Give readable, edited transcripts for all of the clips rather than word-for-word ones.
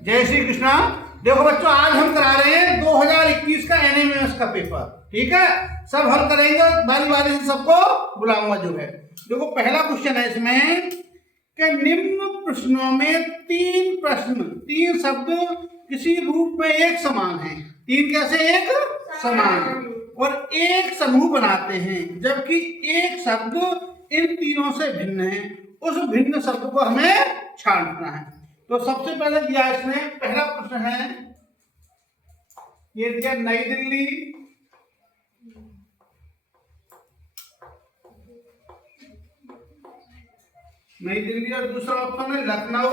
जय श्री कृष्णा। देखो बच्चों, आज हम करा रहे हैं 2021 का एनएमएस का पेपर। ठीक है, सब हल करेंगे, बारी बारी से सबको बुलाऊंगा जो है। देखो पहला क्वेश्चन है इसमें कि निम्न प्रश्नों में तीन शब्द किसी रूप में एक समान हैं। तीन कैसे एक समान और एक समूह बनाते हैं, जबकि एक शब्द इन तीनों से भिन्न है। उस भिन्न शब्द को हमें छांटना है। तो सबसे पहले दिया इसमें पहला प्रश्न है, ये दिया नई दिल्ली, नई दिल्ली, और दूसरा ऑप्शन है लखनऊ,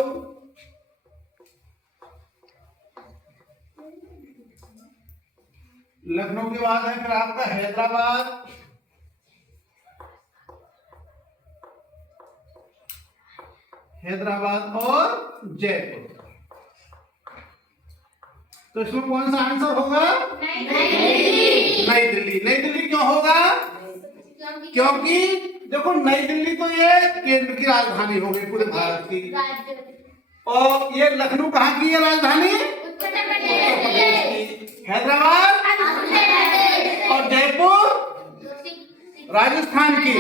लखनऊ के बाद है फिर आपका हैदराबाद, हैदराबाद और जयपुर। तो इसमें कौन सा आंसर होगा? नई दिल्ली। नई दिल्ली क्यों होगा? क्योंकि देखो नई दिल्ली तो ये केंद्र की राजधानी हो गई पूरे भारत की, और ये लखनऊ कहाँ की है राजधानी? उत्तर प्रदेश की। हैदराबाद और जयपुर राजस्थान की।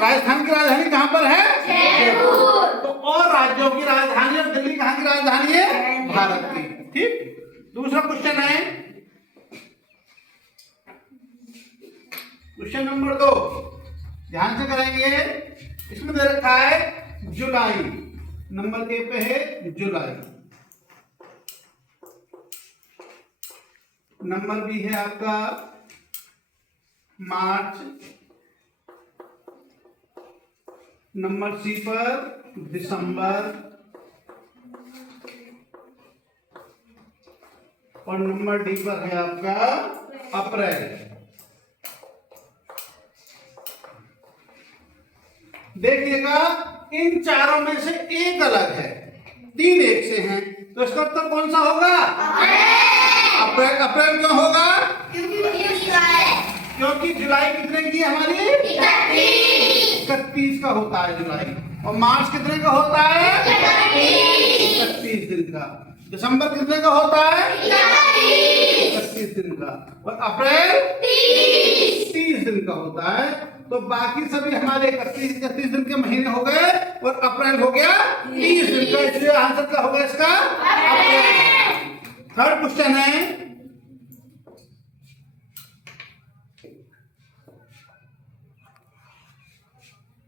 राजस्थान की राजधानी कहाँ पर है? जयपुर। तो और राज्यों की राजधानी, और दिल्ली कहाँ की राजधानी है? भारत की। ठीक। दूसरा क्वेश्चन है, क्वेश्चन नंबर 2, ध्यान से करेंगे। इसमें दे रखा है जुलाई, नंबर ए पे है जुलाई, नंबर बी है आपका मार्च, नंबर सी पर दिसंबर, और नंबर डी पर है आपका अप्रैल। देखिएगा इन चारों में से एक अलग है, तीन एक से हैं, तो इसका उत्तर कौन सा होगा? अप्रैल। अप्रैल क्यों होगा? क्योंकि जुलाई कितने की है हमारी? 31 का होता है जुलाई। और मार्च कितने का होता है? 31 दिन का। दिसंबर कितने का होता है? 31 दिन का। और अप्रैल 30 दिन का होता है। तो बाकी सभी हमारे 31 दिन के महीने हो गए, और अप्रैल हो गया 30 दिन का, इसलिए आंसर क्या होगा इसका? अप्रैल। थर्ड क्वेश्चन है,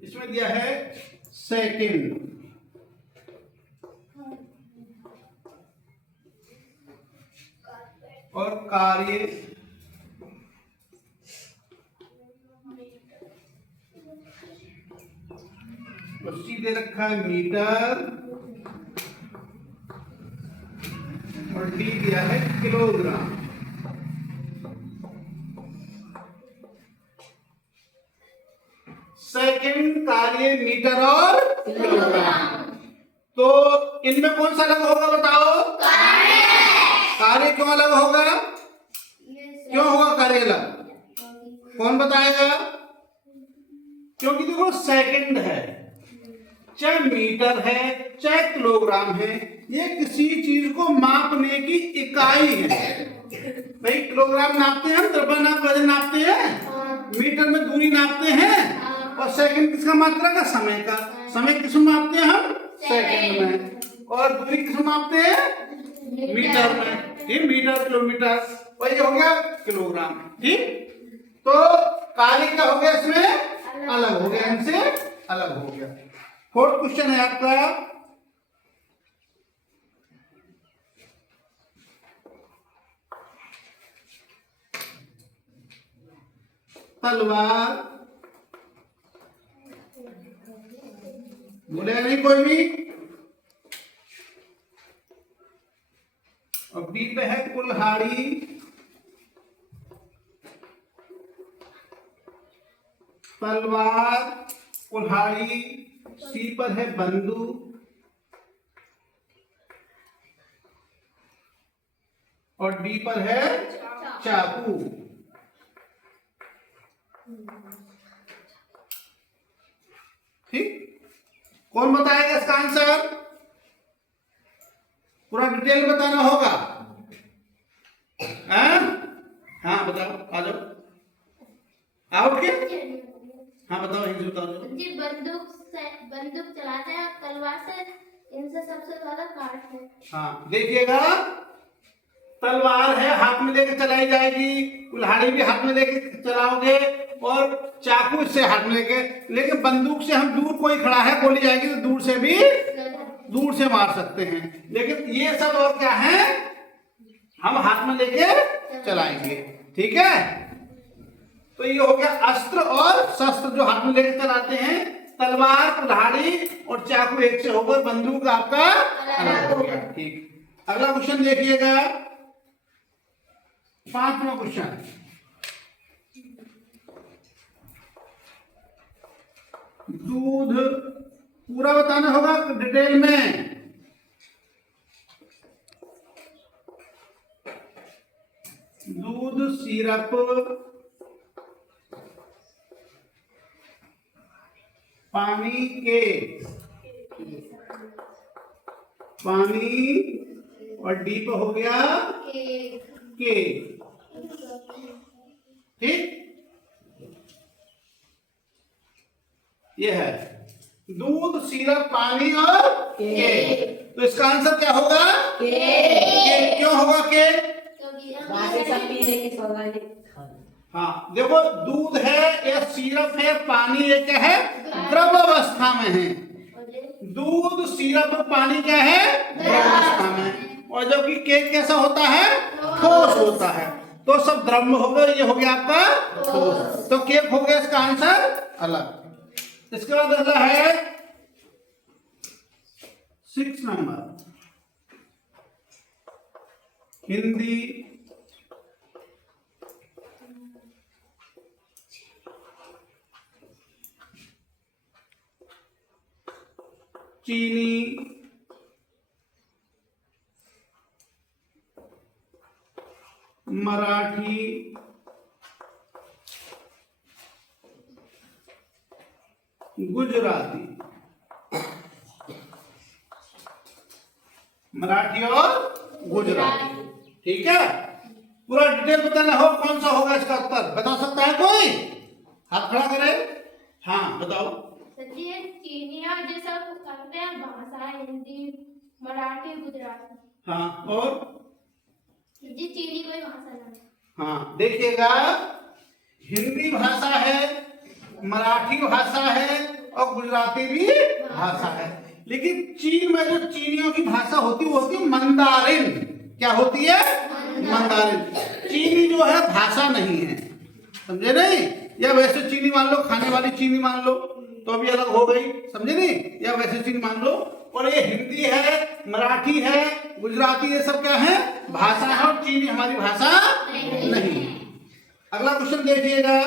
इसमें दिया है सेकंड, और कार्य, और सी दे रखा है मीटर, और डी दिया है किलोग्राम। सेकंड, कार्य, मीटर और किलोग्राम। तो इनमें कौन सा अलग होगा बताओ? कार्य क्यों अलग होगा? क्यों होगा कार्य अलग? कौन बताएगा? क्योंकि देखो सेकंड है, चाहे मीटर है, चाहे किलोग्राम है, ये किसी चीज को मापने की इकाई है। भाई किलोग्राम नापते हैं, द्रव्य नाप, वजन नापते हैं, मीटर में दूरी नापते हैं, और सेकंड किसका मात्रा का? समय का। समय किसमें मापते हैं हम? सेकंड में। और दूरी किसमें मापते हैं? मीटर में। ठीक, मीटर, किलोमीटर, वही हो गया किलोग्राम। ठीक। तो कार्य क्या हो गया इसमें? अलग हो गया, इनसे अलग हो गया। फोर्थ क्वेश्चन है आपका, तलवार। बोलेगा नहीं कोई भी। और बी पे है कुल्हाड़ी, तलवार, कुल्हाड़ी। सी पर है बंदूक, और डी पर है चाकू। ठीक, कौन बताएगा इसका आंसर? पूरा डिटेल बताना होगा। हाँ हाँ बताओ, आ जाओ, आओ क्या, हाँ बताओ, हिंदी बताओ जो। जी बंदूक चलाते हैं तलवार से, इनसे सबसे ज्यादा काट है। हाँ देखिएगा, तलवार है हाथ में लेके चलाई जाएगी, कुल्हाड़ी भी हाथ में लेके चलाओगे, और चाकू इससे हाथ में लेके, लेकिन बंदूक से हम दूर कोई खड़ा है गोली जाएगी तो दूर से मार सकते हैं, लेकिन ये सब और क्या है, हम हाथ में लेके चलाएंगे। ठीक है, तो ये हो गया अस्त्र और शस्त्र जो हाथ में लेके चलाते हैं। तलवार, कुल्हाड़ी और चाकू एक से होकर बंदूक आपका अलग हो गया। ठीक, अगला क्वेश्चन देखिएगा, 5वां क्वेश्चन। दूध पूरा बताना होगा डिटेल में। दूध, सिरप, पानी और डी पे हो गया के। ठीक, ये है दूध, सिरप, पानी और के। तो इसका आंसर क्या होगा, के। क्यों होगा के? हाँ देखो, दूध है या सिरप है, पानी ये क्या है, द्रव अवस्था में है। दूध, सिरप, पानी क्या है, द्रव अवस्था में, और जबकि केक कैसा होता है, ठोस होता है। तो सब द्रव में हो गया, ये हो गया आपका ठोस, तो केक हो गया इसका आंसर अलग। इसके बाद अगला है 6 नंबर, हिंदी, चीनी, मराठी, गुजराती। मराठी और गुजराती। ठीक है, पूरा डिटेल बताना हो, कौन सा होगा इसका उत्तर, बता सकता है कोई, हाथ खड़ा करे। हाँ बताओ। चीनिया जो सब करते हैं भाषा, हिंदी, मराठी, गुजराती। हाँ, और जी चीनी कोई भाषा नहीं। हाँ देखिएगा, हिंदी भाषा है, मराठी भाषा है और गुजराती भी भाषा है, लेकिन चीन में जो चीनियों की भाषा होती है वो होती है मंदारिन। क्या होती है, मंदारिन। चीनी जो है भाषा नहीं है, समझे नहीं, या वैसे चीनी मान लो, खाने वाली चीनी मान लो तो भी अलग हो गई, समझे नहीं, या वैसे चीनी मान लो। और ये हिंदी है, मराठी है, गुजराती, ये सब क्या है, भाषा है, और चीनी हमारी भाषा नहीं। अगला क्वेश्चन देखिएगा,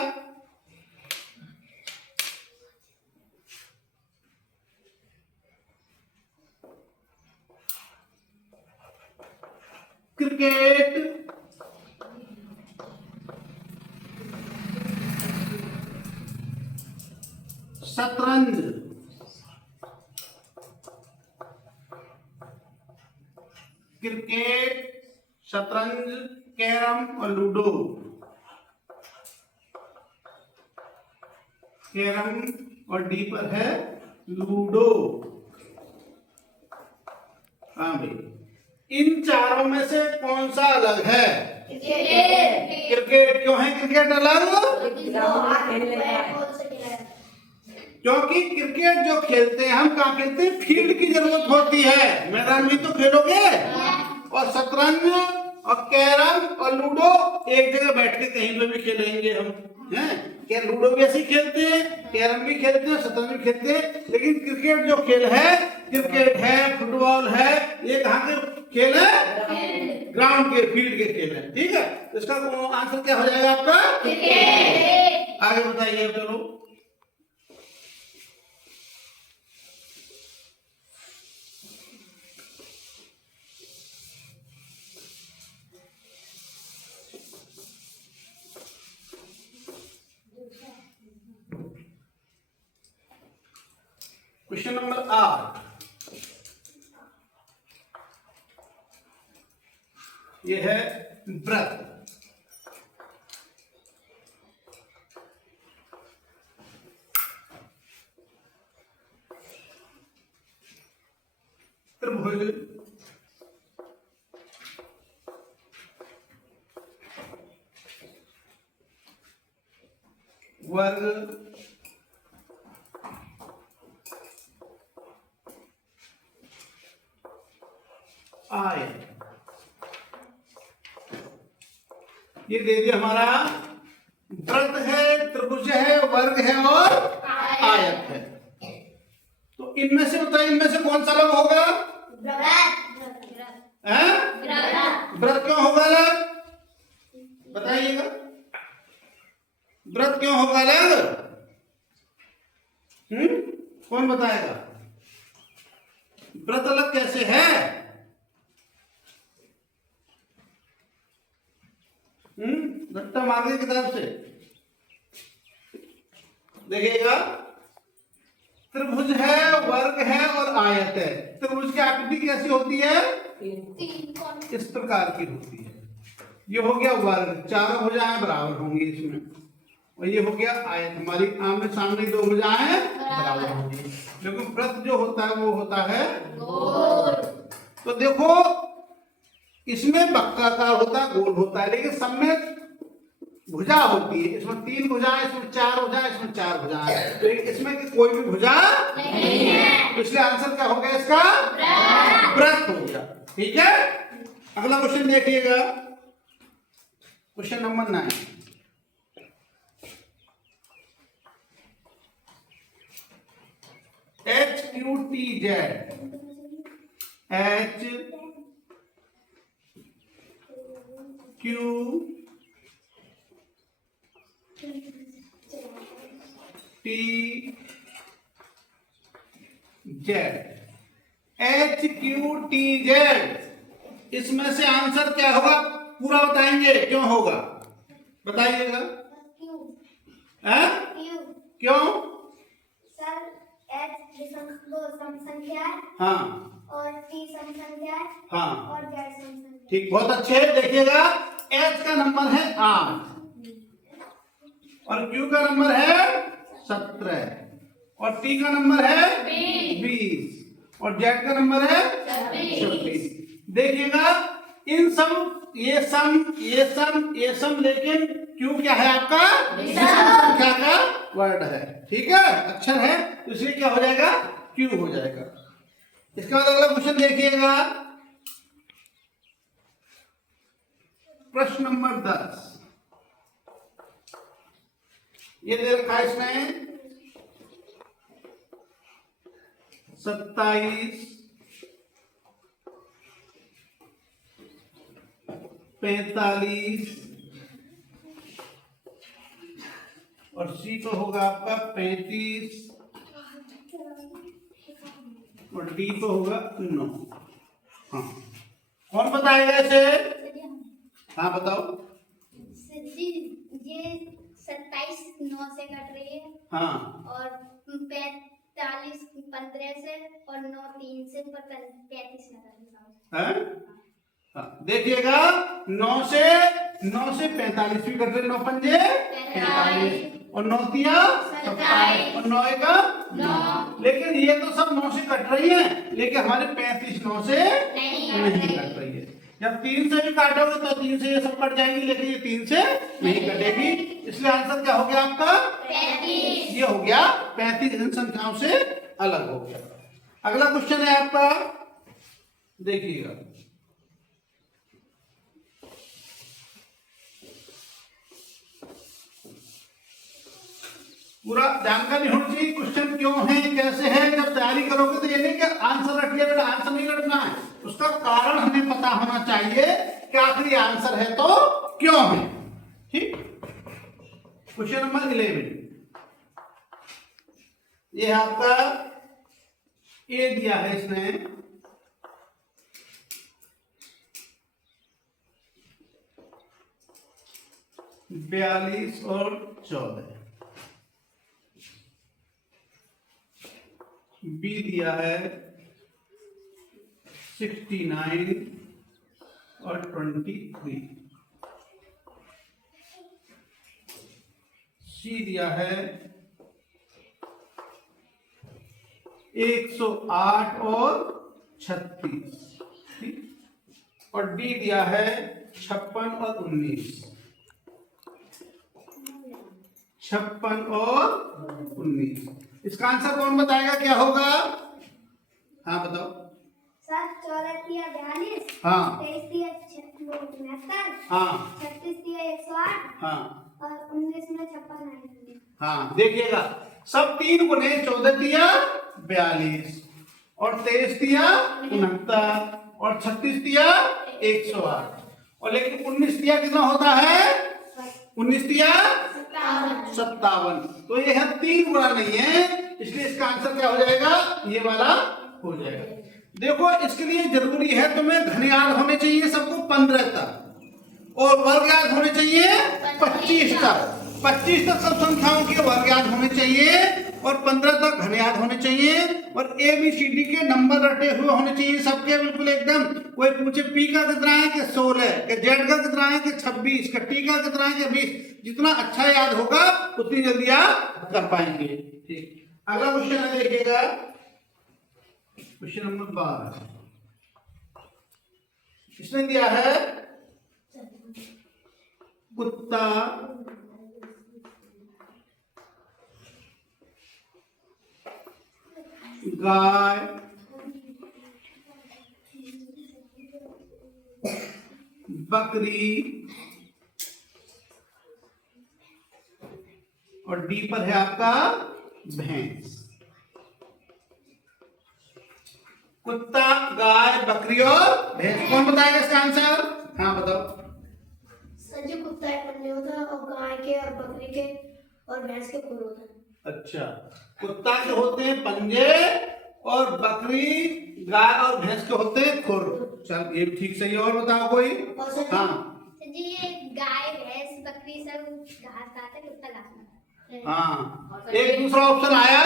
क्रिकेट, शतरंज, क्रिकेट, शतरंज, कैरम और लूडो। कैरम और डी पर है लूडो। हाँ भाई, इन चारों में से कौन सा अलग है, क्रिकेट। क्यों है क्रिकेट अलग, क्योंकि क्रिकेट जो खेलते हैं हम कहाँ खेलते हैं, फील्ड की जरूरत होती है, मैदान में तो खेलोगे। और शतरंज और कैरम और लूडो एक जगह बैठ के कहीं पे भी खेलेंगे हम, हैं? क्या लूडो भी ऐसे खेलते हैं, कैरम भी खेलते हैं, शतरंज भी खेलते हैं, लेकिन क्रिकेट जो खेल है, क्रिकेट है, फुटबॉल है, ये कहाँ के खेल है, ग्राउंड के, फील्ड के खेल है। ठीक है, तो इसका आंसर क्या हो जाएगा आपका, आगे बताइए चलो। क्वेश्चन नंबर 8, ये है व्रत। त्रिभुज, वर्ग, आयत। ये दे दिया हमारा व्रत है, त्रिभुज है, वर्ग है और आयत है। तो इनमें से बताइए, इनमें से कौन सा अलग होगा? व्रत क्यों होगा अलग? बताइएगा, व्रत क्यों होगा अलग? कौन बताएगा? व्रत अलग कैसे है? रट्टा मार के किताब से देखिएगा। त्रिभुज है, वर्ग है और आयत है। त्रिभुज की आकृति कैसी होती है? इस प्रकार की होती है। ये हो गया वर्ग, चारों भुजाएं बराबर होंगी इसमें, और ये हो गया आयत, हमारी आमने सामने दो भुजाएं बराबर होंगी। लेकिन व्रत जो होता है वो होता है गोल। तो देखो, इसमें वक्राकार होता है, गोल होता है, लेकिन सब में भुजा होती है। इसमें 3 भुजाएं, इसमें 4 भुजाएं, इसमें 4 भुजाएं, लेकिन इसमें की कोई भी भुजा नहीं है। तो इसलिए आंसर क्या हो गया इसका? व्रत हो गया। ठीक है, अगला क्वेश्चन देखिएगा, क्वेश्चन नंबर 9। HQTZ, HQTZ, इसमें से आंसर क्या होगा? पूरा बताएंगे क्यों होगा, बताइएगा। क्यों? सर, H दो सम संख्या है, हाँ, और T सम संख्या है, हाँ, और Z सम संख्या। ठीक, बहुत अच्छे। देखिएगा, H का नंबर है 8 और Q का नंबर है 17 और T का नंबर है 20 और Z का नंबर है 26। देखिएगा, इन सब ये सम, लेकिन Q क्या है आपका? विषम संख्या का वर्ड है। ठीक है, अक्षर है, तो इसलिए क्या हो जाएगा? Q हो जाएगा। इसके बाद अगला क्वेश्चन देखिएगा, प्रश्न नंबर 10। ये दे रखा है इसमें 27, 45 और सी पे होगा आपका 35 और डी पे होगा 9। हाँ, कौन बताएगा इसे? हाँ बताओ। जी, ये 27 9 से कट रही है, हाँ, और 45 15 से, और 9 3 से, 35 है? हाँ, देखिएगा, 9 से 45 भी कट रहे, 9 पंजे 45 और 9 तिया 27 और 9 का 9। लेकिन ये तो सब 9 से कट रही है, लेकिन हमारे 35 9 से नहीं कट रही है। जब 3 से भी काटोगे तो 3 से ये सब कट जाएंगी, लेकिन ये 3 से नहीं कटेगी। इसलिए आंसर क्या हो गया आपका? 35। ये हो गया 35, इन संख्याओं से अलग हो गया। अगला क्वेश्चन है आपका, देखिएगा, पूरा जानकारी होनी चाहिए क्वेश्चन क्यों है, कैसे है। जब तैयारी करोगे तो ये नहीं कि आंसर रख लिया बेटा, आंसर नहीं रखना है, उसका कारण हमें पता होना चाहिए कि आखिर आंसर है तो क्यों है। ठीक, क्वेश्चन नंबर 11, ये आपका ए दिया है इसने, बयालीस और 14। बी दिया है 69 और 23। सी दिया है 108 और 36, और डी दिया है 56 और 19। 56 और 19। इसका आंसर कौन बताएगा क्या होगा? हाँ बताओ। 7 14 तिया 42, हाँ 23 तिया 69, हाँ 36 तिया 108 हाँ और 19 में 56 आएंगे। हाँ, देखिएगा सब 3 गुने 14 तिया 42 और 23 तिया 69 और 36 तिया 108, और लेकिन 19 तिया कितना होता है? 19 तिया 57। तो ये है 3 गुना नहीं है, इसलिए इसका आंसर क्या हो जाएगा? ये वाला हो जाएगा। देखो इसके लिए जरूरी है तुम्हें घन याद होने चाहिए सबको 15 तक, और वर्ग याद होने चाहिए 25 तक। 25 तक सब संख्याओं के वर्ग याद होने चाहिए, और 15 तक घन याद होने चाहिए, और ए बी सी डी के नंबर रटे हुए होने चाहिए सबके बिल्कुल एकदम। कोई पूछे पी का कितना है कि 16, कि जेड का कितना है कि 26, का टी का कितना है कि 20, जितना अच्छा याद होगा उतनी जल्दी आप कर पाएंगे। ठीक, अगला क्वेश्चन है, देखिएगा क्वेश्चन नंबर 12। इसने दिया है कुत्ता, गाय, बकरी, और डी पर है आपका भैंस। कुत्ता, गाय, बकरी और भैंस, कौन बताएगा इसका आंसर? हाँ बताओ। सर जी कुत्ता एक पंजे होता है, और गाय के और बकरी के और भैंस के खुर होता है। अच्छा, कुत्ता के होते हैं पंजे, और बकरी, गाय और भैंस के होते हैं खुर। चल ये भी ठीक सही है, और बताओ कोई। और सर जी- हाँ सर जी ये गाय भैंस बकरी सब घास खाते हैं, कुत्ता घास नहीं खाता। हाँ, एक दूसरा ऑप्शन आया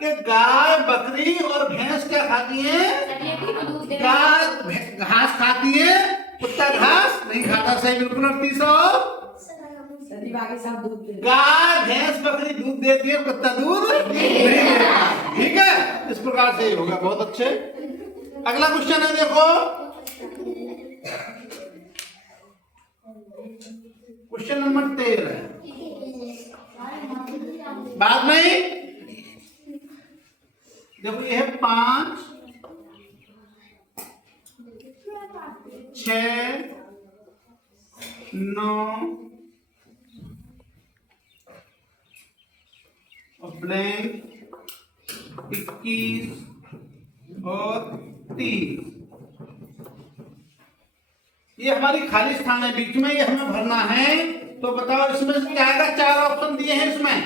कि गाय, बकरी और भैंस क्या खाती है? गाय घास खाती है, कुत्ता घास नहीं खाता। सही बिल्कुल। और तीसरा, गाय, भैंस, बकरी दूध देती है, कुत्ता दूध नहीं देता। ठीक है, इस प्रकार से होगा। बहुत अच्छे। अगला क्वेश्चन है, देखो क्वेश्चन नंबर 13। बात नहीं, देखो ये है 5 6 9 और ब्लैंक 21 और 30। ये हमारी खाली स्थान है बीच में, ये हमें भरना है। तो बताओ इसमें से क्या आएगा? 4 ऑप्शन दिए हैं इसमें।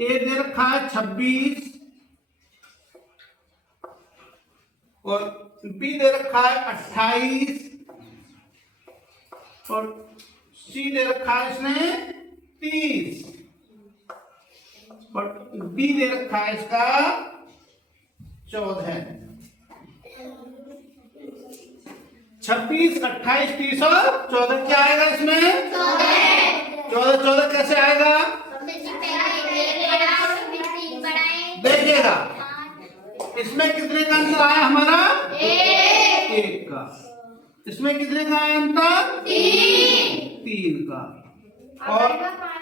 ए दे रखा है 26, और बी दे रखा है 28, और सी दे रखा है इसने 30, और डी दे रखा है इसका 14। 26, 28, 30 और 14 क्या आएगा इसमें? 14 कैसे आएगा? देखिएगा इसमें कितने का अंतर आया हमारा? 1 का। इसमें कितने का आया अंतर? 3 का। और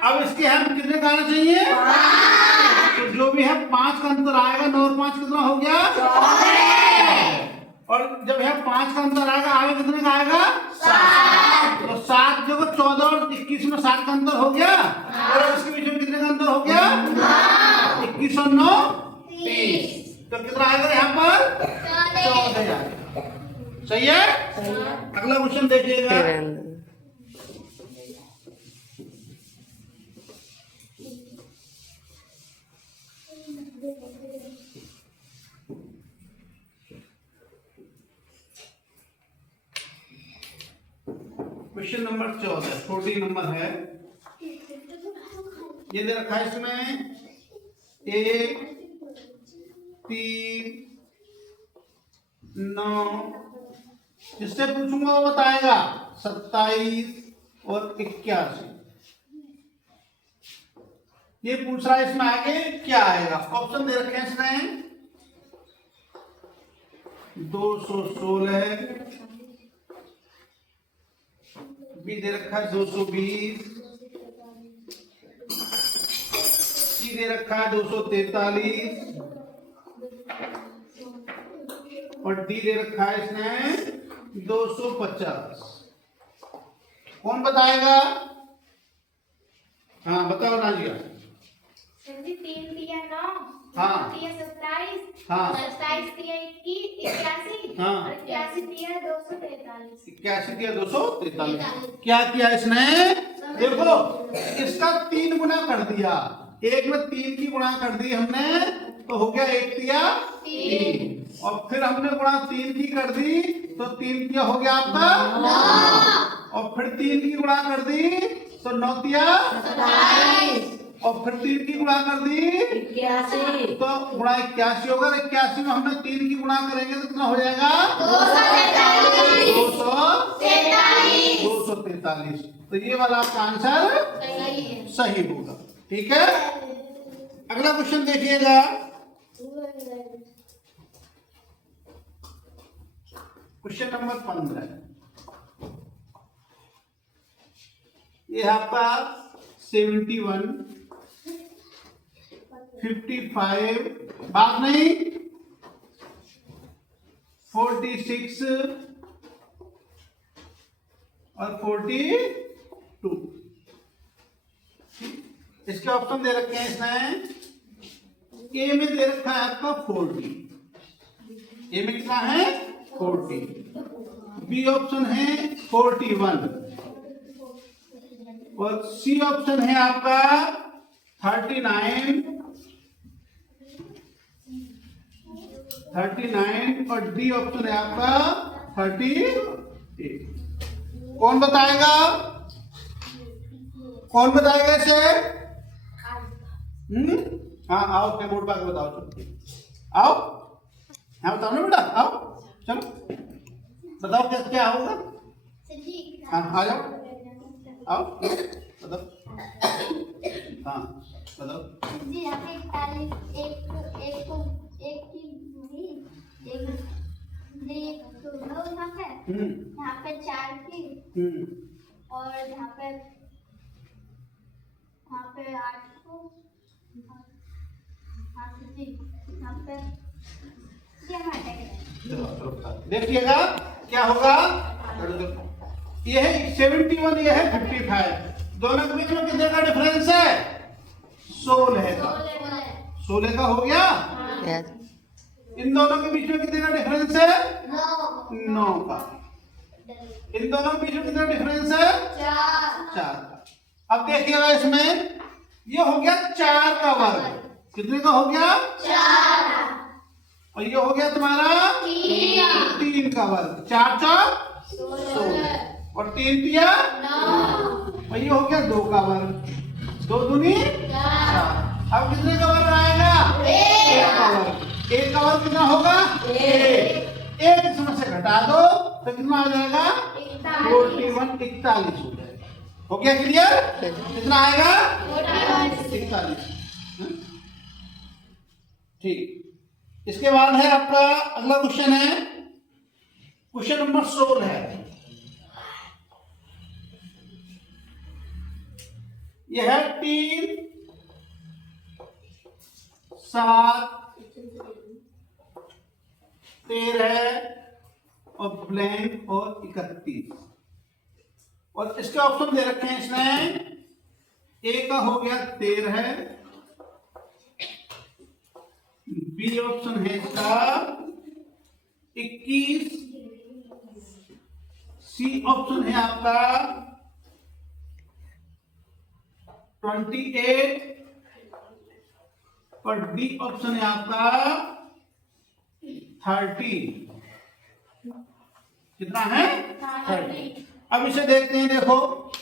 अब इसके हम कितने का आना चाहिए? 5। तो जो भी है 5 का अंतर आएगा। 9 और 5 कितना हो गया? 14। और जब है 5 का अंतर आएगा, आगे कितने का आएगा? 7। तो 7 जो 14 और 21 में 7 का अंतर हो गया। और अब इसके बीच में कितने का अंतर हो गया? 21 और 9 30। तो कितना आएगा यहाँ पर? 14 आएगा। सही है। अगला क्वेश्चन देखिएगा। क्वेश्चन नंबर 14, 14 नंबर है। ये दे रखा है इसमें 1 3 9 जिससे पूछूंगा वो बताएगा। 27 और 81 ये पूछ रहा है, इसमें आगे क्या आएगा? ऑप्शन दे रखे हैं इसमें 216, बी दे रखा है 220, सी दे रखा है 243 और डी दे रखा है इसने 250। कौन बताएगा? हाँ बताओ नाजिया। सर जी 3 दिया 9, हाँ। 9 दिया 27, हाँ। 27 दिया 81, हाँ। और 81 दिया 243। 81 दिया 243। क्या किया इसने? देखो इसका 3 गुना कर दिया, एक में 3 की गुणा कर दी हमने, तो हो गया 1 दिया 3, और फिर हमने गुणा 3 की कर दी, तो 3 दिया हो गया आपका 9, और फिर 3 की गुणा कर दी तो 9 दिया 27, और फिर 3 की गुणा कर दी 81, तो गुणा 81 होगा। 81 में हमने 3 की गुणा करेंगे तो कितना हो जाएगा? 243। तो ये वाला आपका आंसर सही होगा। ठीक है, अगला क्वेश्चन देखिएगा। क्वेश्चन नंबर 15 ये है आपका 71, 55 बात नहीं, 46 और 42। इसके ऑप्शन दे रखे हैं इसमें। ए में दे रखा है आपका 40, ए में कितना है 40, बी ऑप्शन है 41 और सी ऑप्शन है आपका 39 और डी ऑप्शन है आपका 38। कौन बताएगा? कौन बताएगा इसे? हाँ आओ, क्या बोर्ड पर बताओ, चलो आओ, हाँ बताओ ना बेटा, आओ चलो बताओ क्या क्या होगा। हाँ आ जाओ, आओ बताओ, हाँ बताओ। जी यहाँ पे 41, एक की वही एक तो दो यहाँ पे 4 की, और यहाँ पे 8 को, हाँ जी यहाँ पे ये हटेगा। देखिएगा क्या होगा। ये है 71, ये है 55, दोनों के बीच में कितने का डिफरेंस है? 16 का। 16 का हो गया। इन दोनों के बीच में कितने का डिफरेंस है? 9 का। इन दोनों के बीच में कितना डिफरेंस है? 4 का। अब देखिएगा इसमें ये हो गया 4 का वर्ग, कितने का हो गया? 4। और ये हो गया तुम्हारा 3 का वर्ग, 4 4 16 और 3 दिया 9, और ये हो गया 2 का वर्ग, 2 दूनी 4। अब कितने का वर्ग आएगा? 1 का वर्ग। 1 का वर्ग कितना होगा? 1 इसमें से घटा दो तो कितना आ जाएगा? 41, 41 हो जाएगा। हो गया क्लियर? कितना आएगा? 41। ठीक, इसके बाद है आपका अगला क्वेश्चन है क्वेश्चन नंबर 16 है। यह है 3, 7, 13 और ब्लैंक और 31, और इसके ऑप्शन दे रखे हैं इसमें। ए का हो गया 13, बी ऑप्शन है इसका 21, सी ऑप्शन है आपका 28 और डी ऑप्शन है आपका 30। कितना है? 30। अब इसे देखते हैं, देखो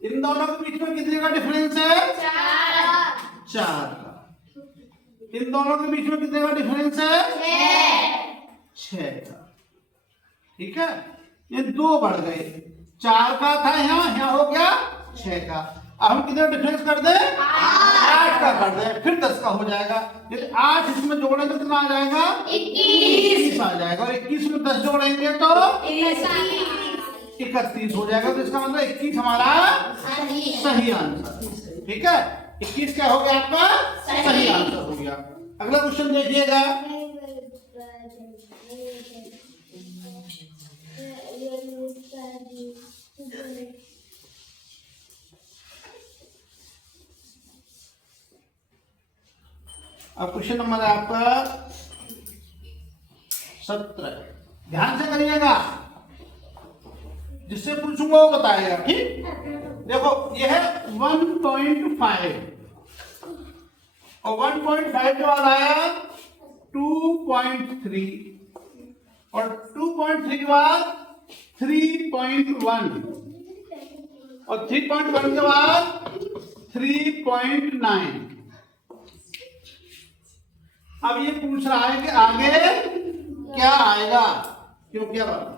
इन दोनों के बीच में कितने का डिफरेंस है? 4 का। इन दोनों के बीच में कितने का डिफरेंस है? 6 का। ठीक है, ये 2 बढ़ गए, 4 का था यहाँ हो गया 6 का। अब हम कितने डिफरेंस कर दें, 8 का कर दें, फिर 10 का हो जाएगा। यदि 8 इसमें जोड़ें तो कितना आ जाएगा, 21 आ जाएगा, और 21 में 10 जोड़ेंगे तो 31 हो जाएगा। तो इसका मतलब 21 हमारा सही आंसर। ठीक है, 21 क्या हो गया आपका सही आंसर हो गया। अगला क्वेश्चन देखिएगा, अब क्वेश्चन नंबर है आपका 17। ध्यान से करिएगा, जिससे पूछूंगा वो बताएगा। ठीक, देखो ये है 1.5 और 1.5 के बाद आया 2.3 और 2.3 के बाद 3.1 और 3.1 के बाद 3.9। अब ये पूछ रहा है कि आगे क्या आएगा, क्यों क्या बात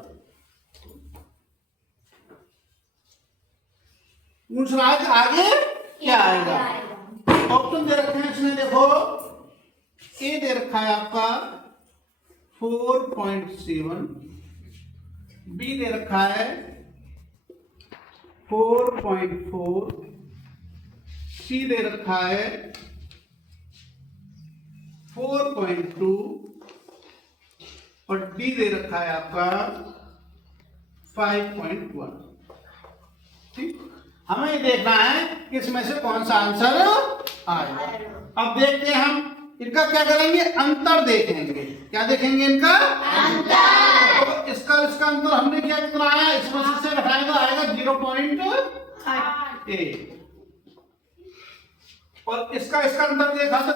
पूछ रहा है कि आगे क्या आएगा। ऑप्शन दे रखे हैं इसमें, देखो ए दे रखा है आपका 4.7, बी दे रखा है 4.4, सी दे रखा है 4.2 और डी दे रखा है आपका 5.1। ठीक, हमें ये देखना है कि इसमें से कौन सा आंसर आएगा। अब देखते हैं हम इनका क्या करेंगे, अंतर देखेंगे। क्या देखेंगे, इनका अंतर। तो इसका अंतर हमने क्या कितना आया, इसमें से घटाएगा आएगा 0.8 और इसका अंतर देखा तो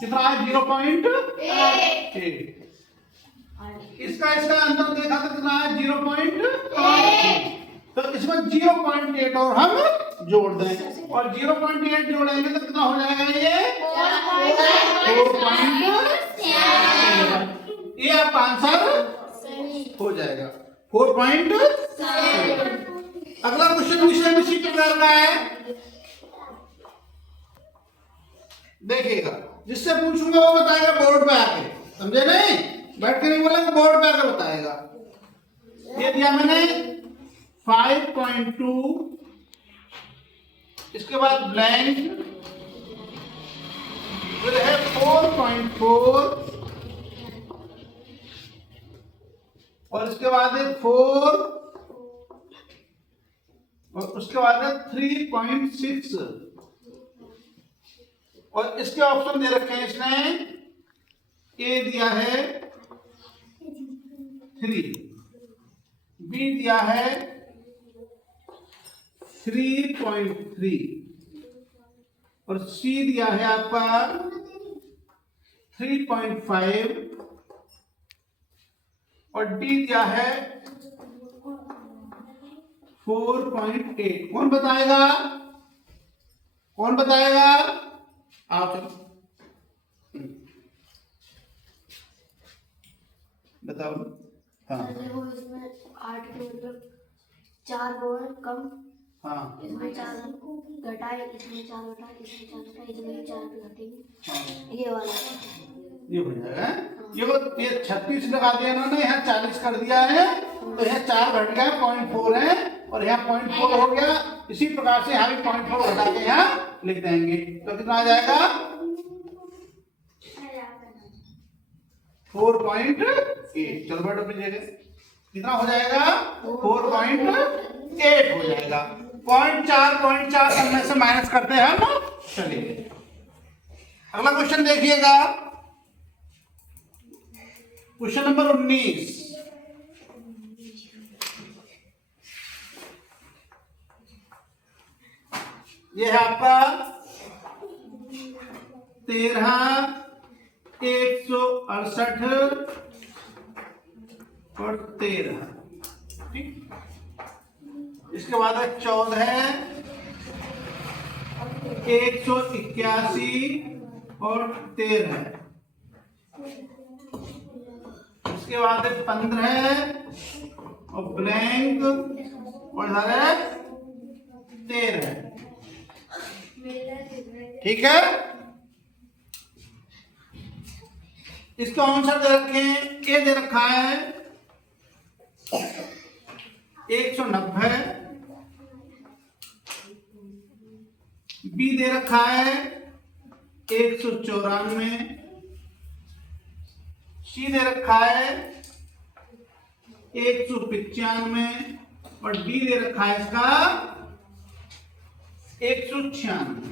कितना है 0.8। इसका अंतर देखा तो कितना है 0.8। तो इसमें 0.8 और हम जोड़ दें और 0.8 जोड़ेंगे तो कितना हो जाएगा, ये 4.7। ये आपका आंसर हो जाएगा 4.7। अगला क्वेश्चन विषय इसी प्रकार का है, देखिएगा, जिससे पूछूंगा वो बताएगा बोर्ड पे आके, समझे नहीं, बैठ के नहीं बोलेगा, बोर्ड पे आके बताएगा। ये दिया मैंने 5.2, इसके बाद ब्लैंक, फिर है 4.4 और इसके बाद है 4 और उसके बाद है 3.6 और इसके ऑप्शन दे रखे हैं इसने, ए दिया है 3, बी दिया है 3.3 और सी दिया है आपका 3.5 और डी दिया है 4.8। कौन बताएगा, कौन बताएगा, आप चलो बताओ। हाँ, देखो इसमें 8 के मतलब 4 वो है कम, हाँ, इसमें 4 घटाए, इसमें 4 घटाए, इसमें 4 घटाए, इसमें 4 घटेंगे, हाँ, ये वाला ये हो जाएगा। ये 36 लगा दिया इन्होंने, यहाँ 40 कर दिया है, तो यहाँ 4 घट गया 0.4 है और यहाँ 0.4 हो गया। इसी प्रकार से यहाँ भी 0.4 घटा के यहाँ लिख देंगे तो कितना आ जाएगा 4.8। चलो बैठो पीछे, कितना हो जाएगा 4.8 हो जाएगा। 0.4 करने से माइनस करते हैं हम। चलिए अगला क्वेश्चन देखिएगा, क्वेश्चन नंबर 19। ये है आपका 13, 168 और 13। ठीक, इसके बाद है 14, 181 और 13। इसके बाद है 15 और ब्लैंक और इधर है 13। ठीक है, इसका आंसर दे रखे हैं, ए दे रखा है 190, बी दे रखा है 194, सी दे रखा है 195 और डी दे रखा है इसका 196।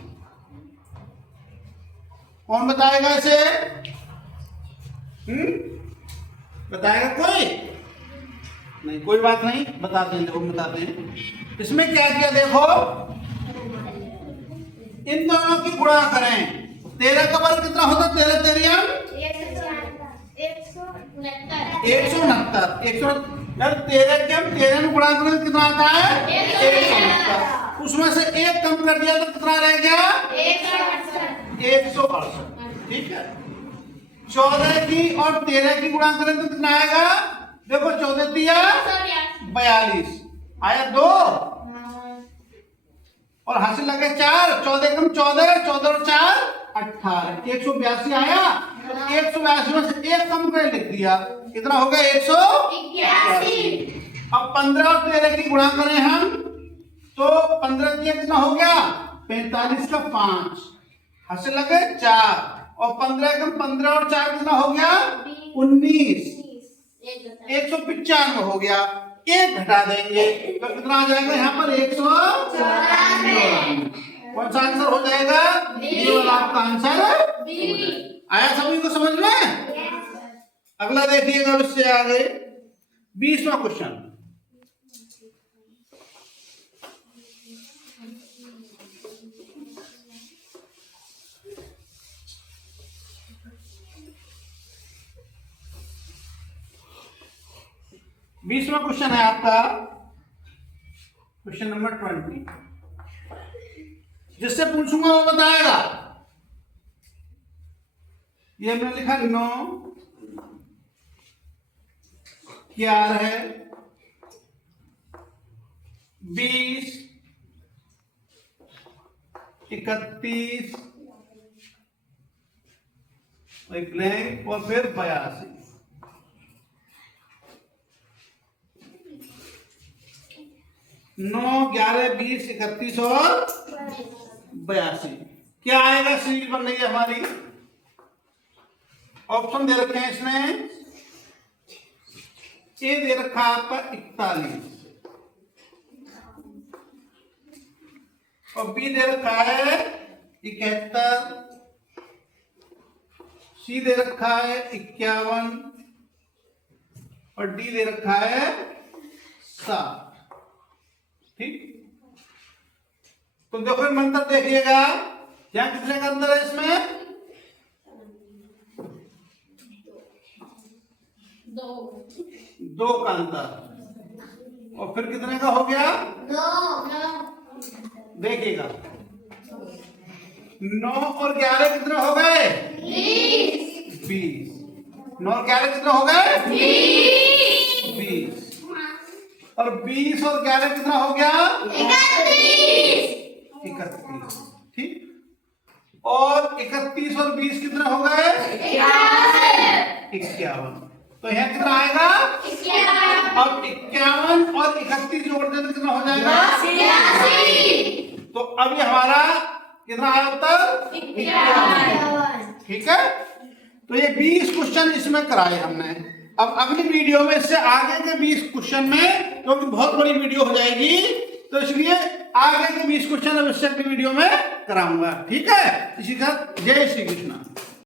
कौन बताएगा इसे? बताएगा कोई? नहीं, कोई बात नहीं, बताते हैं, देखो बताते हैं। इसमें क्या किया देखो, इन दोनों की गुणा करें। 13 का वर्ग कितना होता है? 13 तेरियम 169। यार 13 के हम 13 में गुणा करें तो कितना आता है? 169। उसमें से एक कम कर दिया तो कितना रह गया? 168। ठीक है, 14 की और 13 की गुणा करें तो कितना आएगा? देखो 14 दिया 42 आया 2 और हासिल लगे 4, 14 कम 14, 14 और 4 18, 182 आया। 182 में से एक कम कर लिख दिया, कितना हो गया? 181। अब 15 और 13 की गुणा करें हम तो 15 दिया कितना हो गया? 45 का 5, हासिल लगे 4 और 15 कम 15 और 4 कितना हो गया? 19, 195 हो गया। एक घटा देंगे तो कितना आ जाएगा यहाँ पर? 194। कौन सा आंसर हो जाएगा? ये वाला आपका आंसर आया सभी को समझ में? अगला देखिएगा इससे आगे 20वां क्वेश्चन। बीसवां क्वेश्चन है आपका क्वेश्चन नंबर 20। जिससे पूछूंगा वो बताएगा। ये हमने लिखा 9 क्या है 20, 31 एक ब्लैंक और फिर 82। 9, 11, 20, 31 और 82 क्या आएगा? सीरीज बन रही है हमारी। ऑप्शन दे रखे हैं इसमें, ए दे रखा है आपका 41 और बी दे रखा है 71, सी दे रखा है 51 और डी दे रखा है 7। ठीक, तो देखो मंत्र देखिएगा, यहां कितने का अंतर है? इसमें 2 का अंतर और फिर कितने का हो गया? 2। देखिएगा 9 और 11 कितने हो गए? 20। 9 और 11 कितने हो गए? 20 और 20 और 11 कितना हो गया? 31। ठीक, और 31 और 20 कितना हो गए? 51। तो यहाँ कितना आएगा? 51। अब 51 और 31 जोड़ दें तो कितना हो जाएगा? 86। तो अब ये हमारा कितना आया उत्तर? 51। ठीक है, तो ये 20 क्वेश्चन इसमें कराए हमने। अब अगली वीडियो में इससे आगे के 20 क्वेश्चन में, क्योंकि बहुत बड़ी वीडियो हो जाएगी तो इसलिए आगे के 20 क्वेश्चन अब इससे अगली वीडियो में कराऊंगा। ठीक है, इसी के साथ जय श्री कृष्ण।